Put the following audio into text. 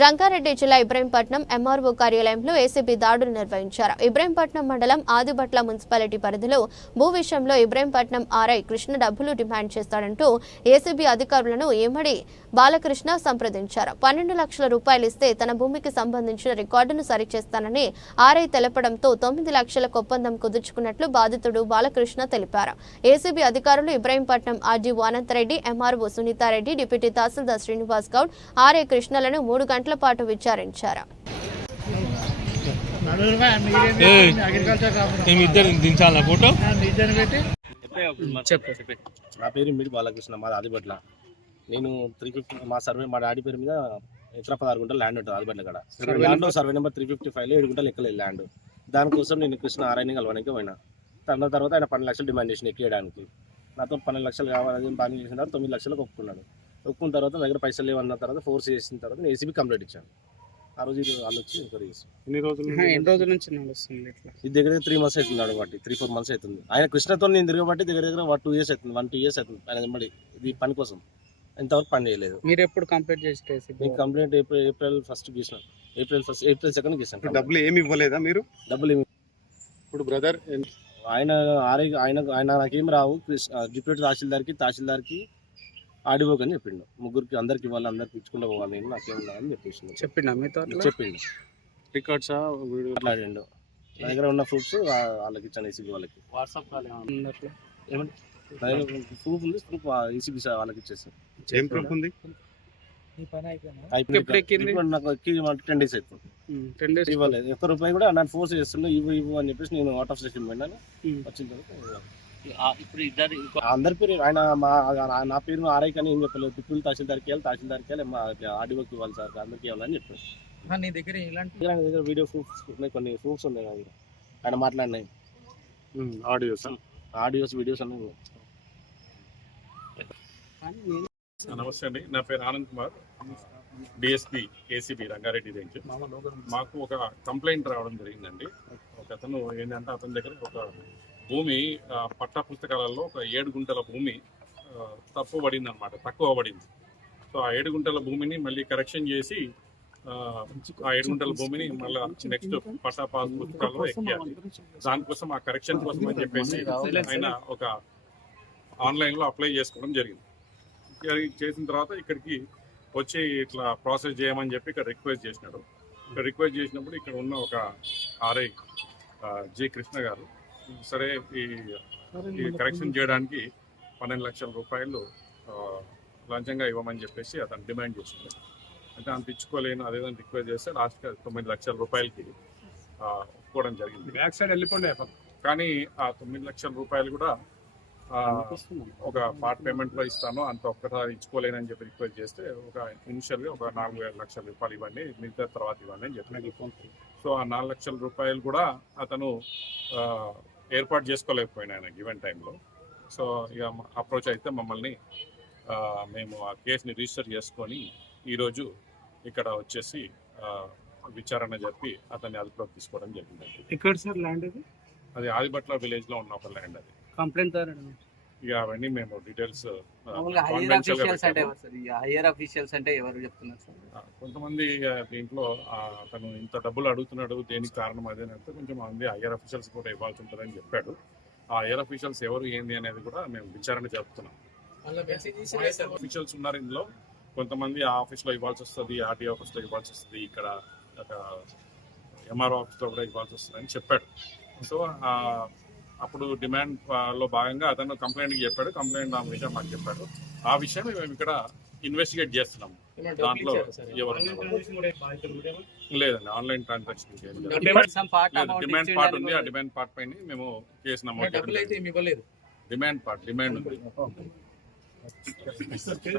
రంగారెడ్డి జిల్లా ఇబ్రహీంపట్నం ఎంఆర్ఓ కార్యాలయంలో ఏసీబీ దాడులు నిర్వహించారు. ఇబ్రహీంపట్నం మండలం ఆదిబట్ల మున్సిపాలిటీ పరిధిలో భూ విషయంలో ఇబ్రహీంపట్నం ఆర్ఐ కృష్ణ డబ్బులు డిమాండ్ చేస్తాడంటూ ఏసీబీ అధికారులను ఏమడి బాలకృష్ణ సంప్రదించారు. 12 లక్షల రూపాయలు ఇస్తే తన భూమికి సంబంధించిన రికార్డును సరిచేస్తానని ఆర్ఐ తెలపడంతో 9 లక్షలకు ఒప్పందం కుదుర్చుకున్నట్లు బాధితుడు బాలకృష్ణ తెలిపారు. ఏసీబీ అధికారులు Ibrahimpatnam RDO Anantha Reddy, MRO Sunitha Reddy, deputy tahsildar Srinivas Goud, RI కృష్ణలను 3 గంటల పాటు విచారించారు. నా పేరు మిడి బాలకృష్ణ, మాది ఆదిబట్ల. నేను 350 మా సర్వే మా డాడీ పేరు మీద ఎకరా 16 గుంటలు ల్యాండ్ ఉంటుంది ఆదిబట్ల కాడ. ల్యాండ్ సర్వే నెంబర్ 355లో 7 గుంటలు ఎక్కలేదు ల్యాండ్. దానికోసం నేను కృష్ణ ఆర్ఐని కలవడానికి పోయినా. తర్వాత ఆయన 12 లక్షలు డిమాండ్ చేసిన ఎక్కేయడానికి. నాతో 12 లక్షలు కావాలని బాగా చేసిన తర్వాత 9 లక్షలకు ఒప్పుకున్నాడు. ఒప్పుకున్న తర్వాత దగ్గర పైసలు లేవన్న తర్వాత ఫోర్స్ చేసిన తర్వాత నేను ఏసీబీ కంప్లైంట్ ఇచ్చాను. ఆ రోజు వాళ్ళు వచ్చి ఎంక్వైరీ చేసి ఎన్ని రోజుల నుంచి నడుస్తుంది ఇది దగ్గర 3 months అవుతుంది బట్టి 3-4 months అవుతుంది. ఆయన కృష్ణతో నేను తిరగబట్టి దగ్గర 2 years అవుతుంది. 1-2 years అవుతుంది ఆయన వెంబడి ఇది పని కోసం. ఇంతవరకు పని చేయలేదు. మీరు ఎప్పుడు కంప్లైంట్ చేసి? నేను కంప్లైంట్ ఏప్రిల్ 1 చేసిన. ఏప్రిల్ 2 చేశాను. డబ్బులు ఏమి ఇవ్వలేదా మీరు? డబ్బులు ఏమి ఇప్పుడు బ్రదర్ ఆయన నాకేం రావు. డిప్యూటీ తహసీల్దార్కి ఆడిపోక అని చెప్పిండు. ముగ్గురికి అందరికి ఇవ్వాలి, అందరికి ఇచ్చుకుంటూ పోవాలి, నేను నాకేం రాదని చెప్పేసి చెప్పిండు. మీతో చెప్పిండు. రికార్డ్సా మాట్లాడిండు. నా దగ్గర ఉన్న ప్రూఫ్స్ వాళ్ళకి ఇచ్చాను. ఏసీబీ వాళ్ళకి వాట్సాప్ కాల్ ఏమంటే ప్రూఫ్ ఉంది. ప్రూఫ్ ఏసీబీ వాళ్ళకి ఇచ్చేసాను. ఏం ప్రూఫ్ ఉంది? నాకు 10 days అవుతుంది. 10 days ఇవ్వలేదు. ₹1 కూడా నన్ను ఫోర్స్ చేస్తుండే ఇవ్వు అని చెప్పేసి నేను అవుట్ ఆఫ్ స్టేషన్ పోయినాను. వచ్చిన తర్వాత అందరి పేరు ఆయన నా పేరు ఆర్ఐ కానీ ఏం చెప్పలేదు. పిప్పులు తహసీల్దార్కి వెళ్ళి ఆర్డీఓకి ఇవ్వాలి సార్, అందరికి ఇవ్వాలని చెప్పారు. నీ దగ్గర దగ్గర వీడియో ప్రూఫ్స్ ఉన్నాయి, కొన్ని ప్రూఫ్స్ ఉన్నాయి నా దగ్గర. ఆయన మాట్లాడినాయి ఆడియోస్ వీడియోస్ అన్నీ. నమస్తే అండి, నా పేరు Anand Kumar, DSP ACB Rangareddy range. మాకు ఒక కంప్లైంట్ రావడం జరిగిందండి. ఒక అతను ఏంటంటే అతని దగ్గర ఒక భూమి పట్టా పుస్తకాలలో ఒక 7 గుంటల భూమి తక్కువ పడింది. సో ఆ 7 గుంటల భూమిని మళ్ళీ కరెక్షన్ చేసి ఆ 7 గుంటల భూమిని మళ్ళీ నెక్స్ట్ పట్టా పాస్ పుస్తకాల్లో ఎక్కియాలి. దానికోసం ఆ కరెక్షన్ కోసం అని చెప్పేసి ఆయన ఒక ఆన్లైన్లో అప్లై చేసుకోవడం జరిగింది. చేసిన తర్వాత ఇక్కడికి వచ్చి ఇట్లా ప్రాసెస్ చేయమని చెప్పి ఇక్కడ రిక్వెస్ట్ చేసినాడు. ఇక్కడ రిక్వెస్ట్ చేసినప్పుడు ఇక్కడ ఉన్న ఒక ఆర్ఐ జి కృష్ణ గారు సరే ఈ కరెక్షన్ చేయడానికి 12 లక్షల రూపాయలు లంచంగా ఇవ్వమని చెప్పేసి అతను డిమాండ్ చేస్తున్నాడు. అంటే అంత ఇచ్చుకోలేను అదేదని రిక్వెస్ట్ చేస్తే లాస్ట్గా 9 లక్షల రూపాయలకి ఒప్పుకోవడం జరిగింది. బ్యాక్ సైడ్ వెళ్ళిపోండి. కానీ ఆ 9 లక్షల రూపాయలు కూడా ఒక పార్ట్ పేమెంట్లో ఇస్తాను, అంత ఒక్కసారి ఇచ్చుకోలేనని చెప్పి రిక్వెస్ట్ చేస్తే ఒక ఇనిషియల్గా ఒక 4 లక్షల రూపాయలు ఇవ్వండి, మిగతా తర్వాత ఇవ్వండి అని చెప్పిన. సో ఆ 4 లక్షల రూపాయలు కూడా అతను ఏర్పాటు చేసుకోలేకపోయినా ఆయన గివెన్ టైంలో. సో ఇక అప్రోచ్ అయితే మమ్మల్ని మేము ఆ కేసుని రిజిస్టర్ చేసుకొని ఈరోజు ఇక్కడ వచ్చేసి విచారణ జరిపి అతన్ని అదుపులోకి తీసుకోవడం జరిగింది. ఇక్కడ సార్ ల్యాండ్ అది ఆదిబట్ల విలేజ్లో ఉన్న ఒక ల్యాండ్. అది కంప్లైంట్ ఇక అవన్నీ మేము డీటెయిల్స్ హైయర్ అఫీషియల్స్ అంటే ఎవరు చెప్తున్నారు సార్? కొంతమంది దీంట్లో అతను ఇంత డబ్బులు అడుగుతున్నాడు దేనికి కారణం అదేనంటే కొంచెం మంది హైయర్ అఫీషియల్స్ కూడా ఇవ్వాల్సి ఉంటుందని చెప్పాడు. ఆ హైయర్ అఫీషియల్స్ ఎవరు ఏంది అనేది కూడా మేము విచారణ జరుపుతున్నాం. అఫీషియల్స్ ఉన్నారు ఇందులో. కొంతమంది ఆ ఆఫీస్లో ఇవ్వాల్సి వస్తుంది, ఆర్టీ ఆఫీస్లో ఇవ్వాల్సి వస్తుంది, ఇక్కడ ఒక ఎంఆర్ఓ ఆఫీస్లో కూడా ఇవ్వాల్సి వస్తుంది అని చెప్పాడు. సో అప్పుడు డిమాండ్ లో భాగంగా అతను కంప్లైంట్కి చెప్పాడు. కంప్లైంట్ ఆ విషయం మాకు చెప్పాడు. ఆ విషయం మేము ఇక్కడ ఇన్వెస్టిగేట్ చేస్తున్నాము. దాంట్లో ఎవరు లేదండి, ఆన్లైన్ ట్రాన్సాక్షన్ డిమాండ్ పార్ట్ ఉంది. ఆ డిమాండ్ పార్ట్ పైన మేము కేసు నమోదు. డిమాండ్ ఉంది.